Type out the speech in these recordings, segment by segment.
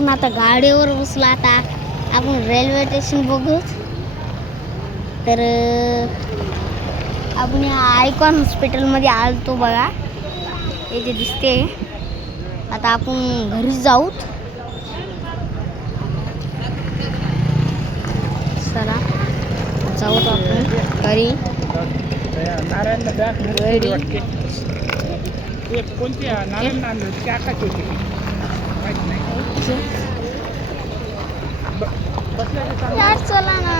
आपण आता गाडीवर बसलो. आता आपण रेल्वे स्टेशन बघू. तर आपण या आयकॉन हॉस्पिटलमध्ये आलतो बघा, हे जे दिसते. आता आपण घरी जाऊत. चला जाऊत आपण घरी. यार चला ना.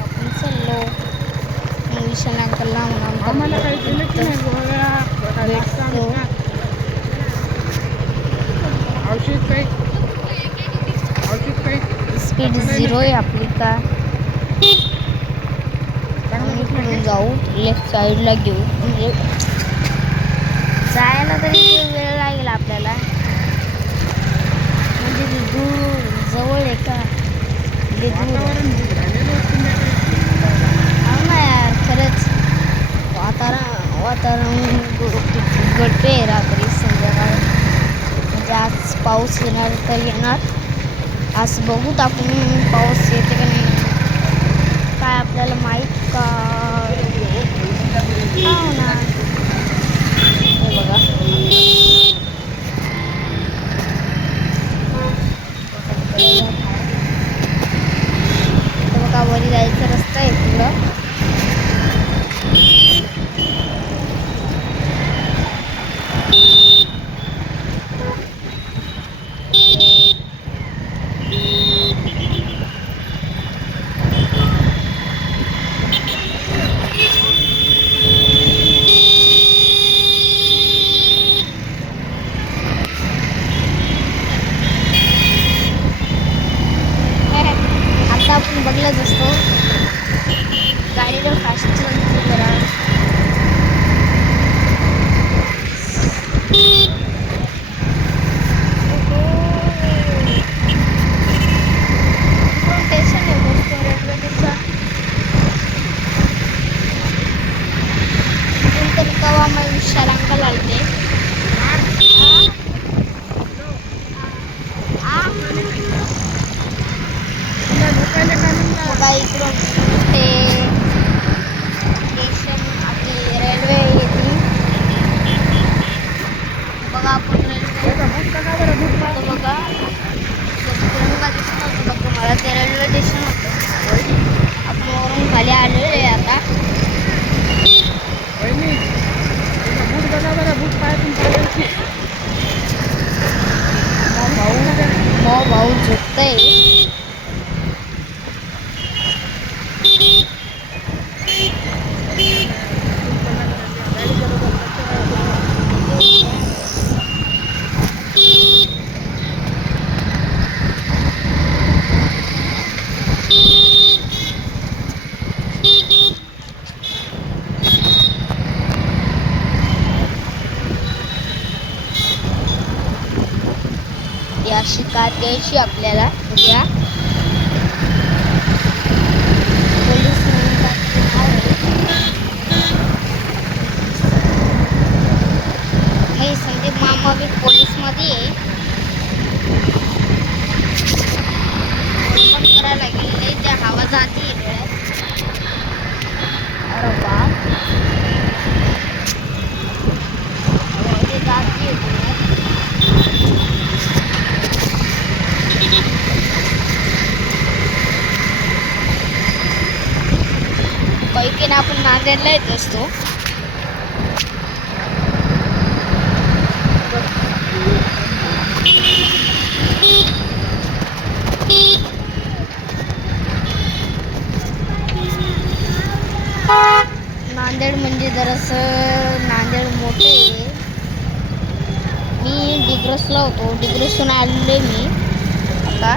आपण चाललो विशाल अंकलला म्हणून स्पीड 0 आहे आपली का. आम्ही जाऊ लेफ्ट साईडला घेऊ. म्हणजे जायला तरी वेळ लागेल आपल्याला. म्हणजे दूर जवळ आहे का. हो ना यार, खरंच वातावरण गडते रात्री संध्याकाळी. म्हणजे आज पाऊस येणार तर येणार. आज बघूत आपण पाऊस येते का नाही, काय आपल्याला माहीत का. हो ना, हे बघा बघा, वरी जायचा रस्ता आहे पुढं. आता आपण बघलंच असतो, गाडी जर फास्ट चालते जरा. स्टेशन आहे रेल्वेचा. नंतर कवा मग विशाल अंकल आलते. बघा इकडून ते स्टेशन आपली रेल्वे येते बघा. आपण रेल्वे बघा तिरंगा दिसत होतं बघा मला. ते रेल्वे स्टेशन होतं. आपण वरून खाली आलेलो आहे आता. भाऊ झोपतंय. या शिकायत द्यायची आपल्याला. या पोलीस हे संदीप मामा बी पोलीसमध्ये आहे. करायला गेलेले त्या हवा जाती. अरे बाप, ते जाती पैकी ना. आपण नांदेडला येत असतो. नांदेड म्हणजे जरासं नांदेड मोठे आहे. मी डिग्रसला होतो, डिग्रसून आलेले मी आता.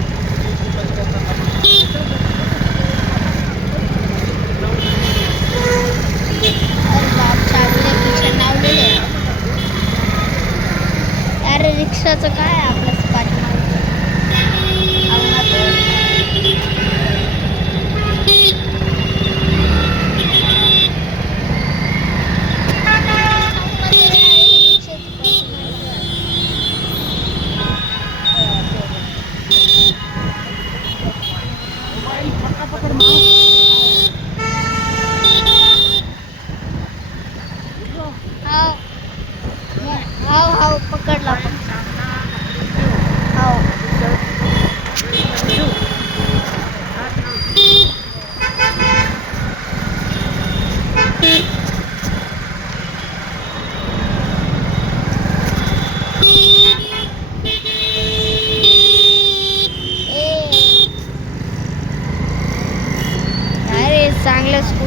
अरे रिक्षाचं काय आपलं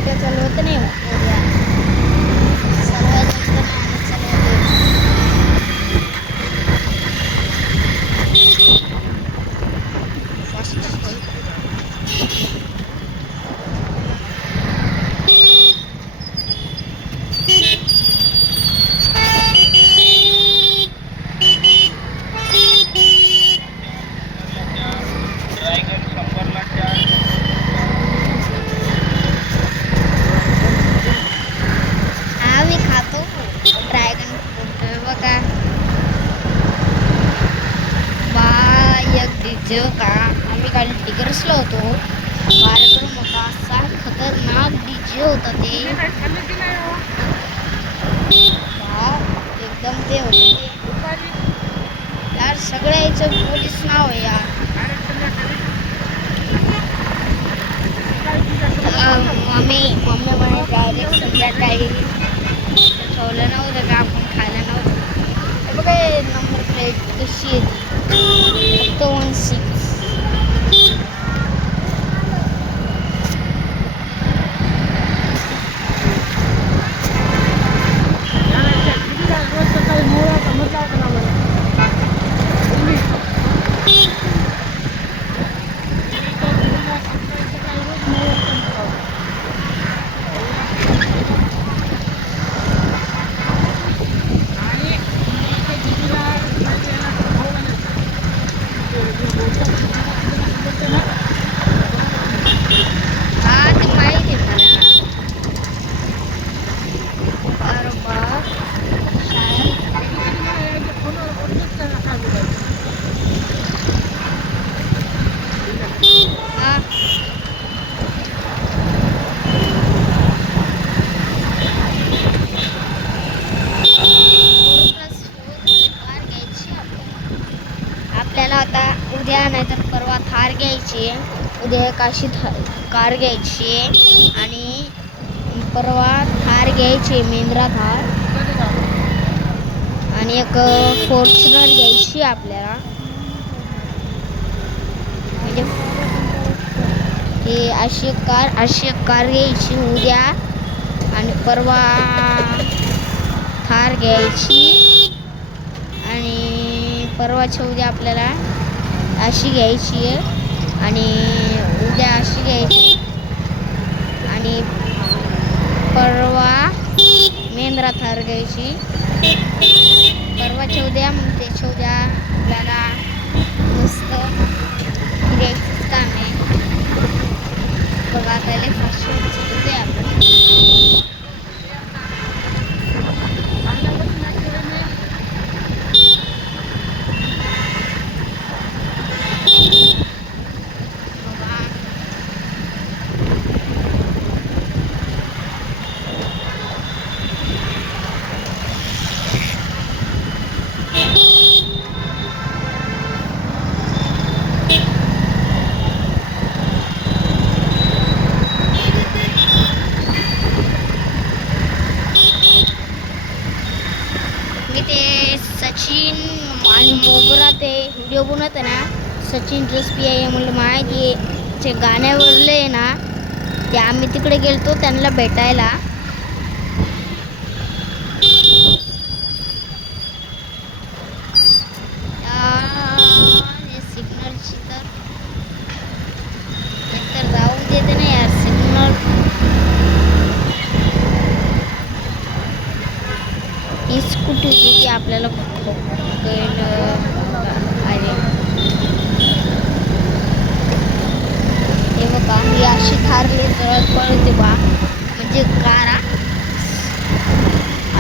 व्हिडिओ चालवत नाही उद्या सर्वात जास्त नाही चालवते. हा मी खातो ड्रॅगन फ्रूट बघा बा एक डीजे का आम्ही काल टिकर्सला होतो. कार्यक्रम होता असा खतरनाक डीजे होता ते एकदम ते होते यार सगळ्या याचं पोलीस नाव आहे यार. मम्मी म्हणे डायरेक्ट संध्याकाळी ठेवलं नव्हतं का आपण खायला नव्हतं. बघा नंबर प्लेट कशी येते फक्त 16. आपल्याला आता उद्या नाहीतर परवा थार घ्यायची आहे. उद्या काशी कार घ्यायची आहे आणि परवा थार घ्यायची महिंद्रा थार आणि एक फॉर्च्युनर घ्यायची आपल्याला. म्हणजे ही अशी कार घ्यायची उद्या आणि परवा थार घ्यायची आणि परवाच्या उद्या आपल्याला अशी घ्यायची आहे आणि उद्या अशी घ्यायची आणि परवा महिंद्रा थार घ्यायची. परवाच्या उद्या मग त्याच्या उद्या आपल्याला मस्त घ्यायचंच काम आहे. बघा पहिले फास्ट आपण सचिन आणि मोगरा ते व्हिडिओ बनवत ना सचिन रेसिपी आहे म्हणलं माहिती जे गाण्यावरले आहे ना ते आम्ही तिकडे गेलतो त्यांना भेटायला. सिग्नलची तर जाऊ देते ना यार सिग्नल. ही स्कूटी होती की आपल्याला हे बघा ही अशी थारली जोरात पळते बा म्हणजे कार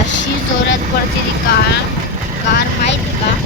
अशी जोरात पळते ती कार माहिती का.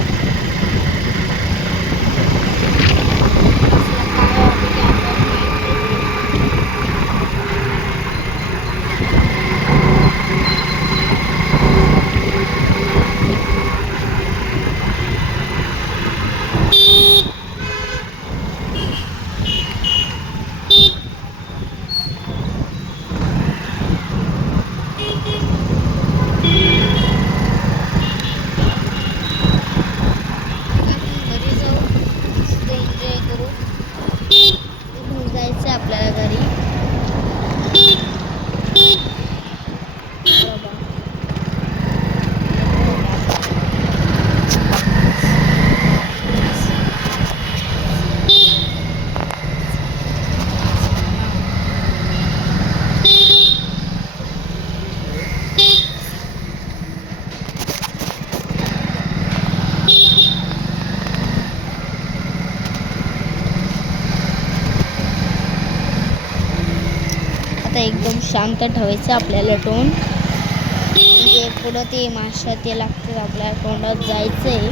आता एकदम शांत ठेवायचं आपल्याला तोंड, म्हणजे पुढं ते माश्या ते लागतील आपल्याला तोंडात जायचंय.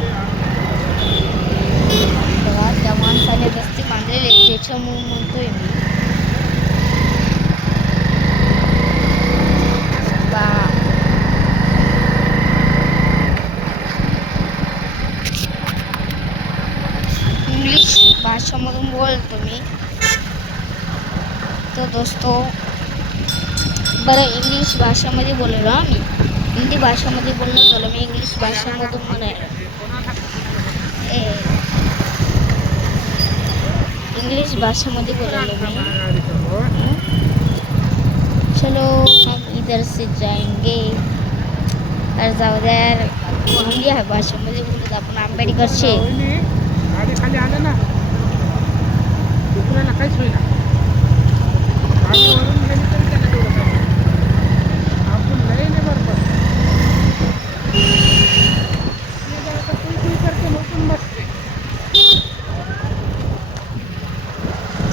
बघा त्या माणसाने रस्ते बांधलेले त्याच्यामुळे म्हणतोय मी. इंग्लिश भाषेमधून बोलतो मी तो दोस्तो. बरं इंग्लिश भाषेमध्ये बोललो आम्ही, हिंदी भाषेमध्ये बोलणं झालं, मी इंग्लिश भाषेमधून म्हणायला इंग्लिश भाषेमध्ये बोललो मी. चलो हम इधर से जाएंगे. तर जाऊ द्या यार, हिंदी ह्या भाषेमध्ये बोलत आपण आंबेडकरचे. खाली आलं ना दुसऱ्याला काहीच होईना. आपण लय नाही बरोबर बसते.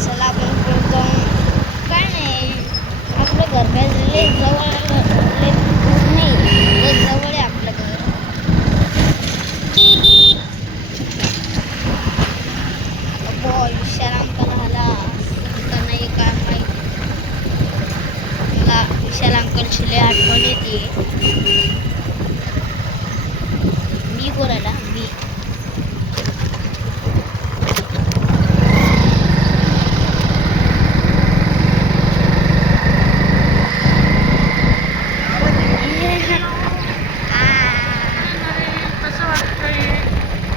चला आपण पुढे जाऊन, काय नाही आपलं घर काय लय जवळ लय दूर नाही, लय जवळ आहे आपलं घर. विशाल अंकल आला का नाही काय माहिती. मला विशाल अंकलची लय आठवण येते. मी बोलायला मी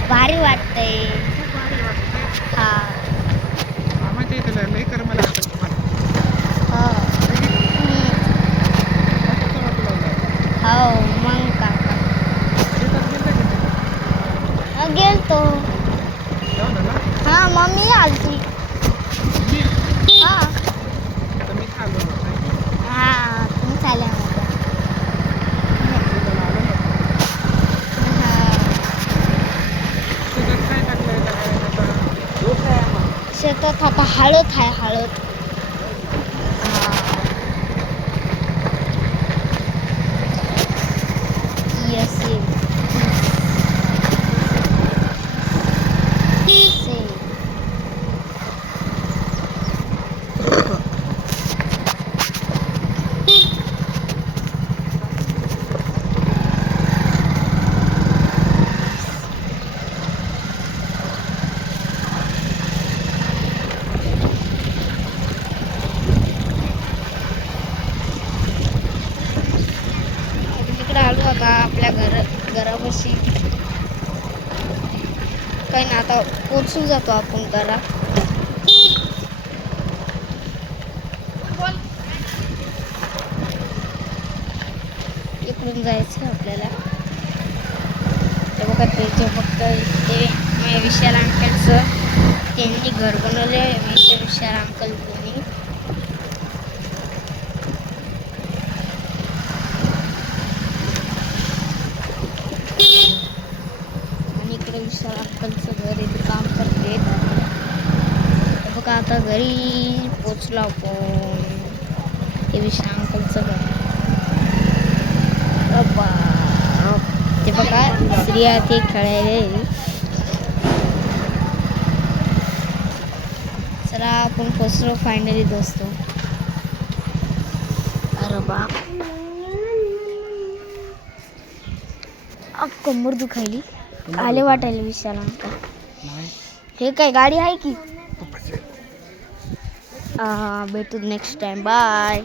भारी वाटतंय. हा मामाच्या इथं लय कर मला वाटतं तुम्हाला. हो मग काका गेलतो. हा मम्मी आलती. हा हा तुम्ही चालल्या होत्या. शेतात आता हळद आहे, हळद. येस आलो आता आपल्या घरापाशी. काही ना आता पोचून जातो आपण घरा. इकडून जायचं आपल्याला. ते बघा ते फक्त ते विशाल अंकलचं त्यांनी घर बनवले. विशाल अंकल त्यांनी विशाल अंकलचं घर इथे काम करते. बघा आता घरी पोचलो आपण. हे विशाल अंकलचं घर. ते बघा स्त्रिया ते खेळायला. चला आपण पोचलो फायनली दोस्तो. अरे बाप अब कंबर दुखायली आले वाटायला विशाल अंकल. हे काय गाडी आहे की. भेटू नेक्स्ट टाइम. बाय.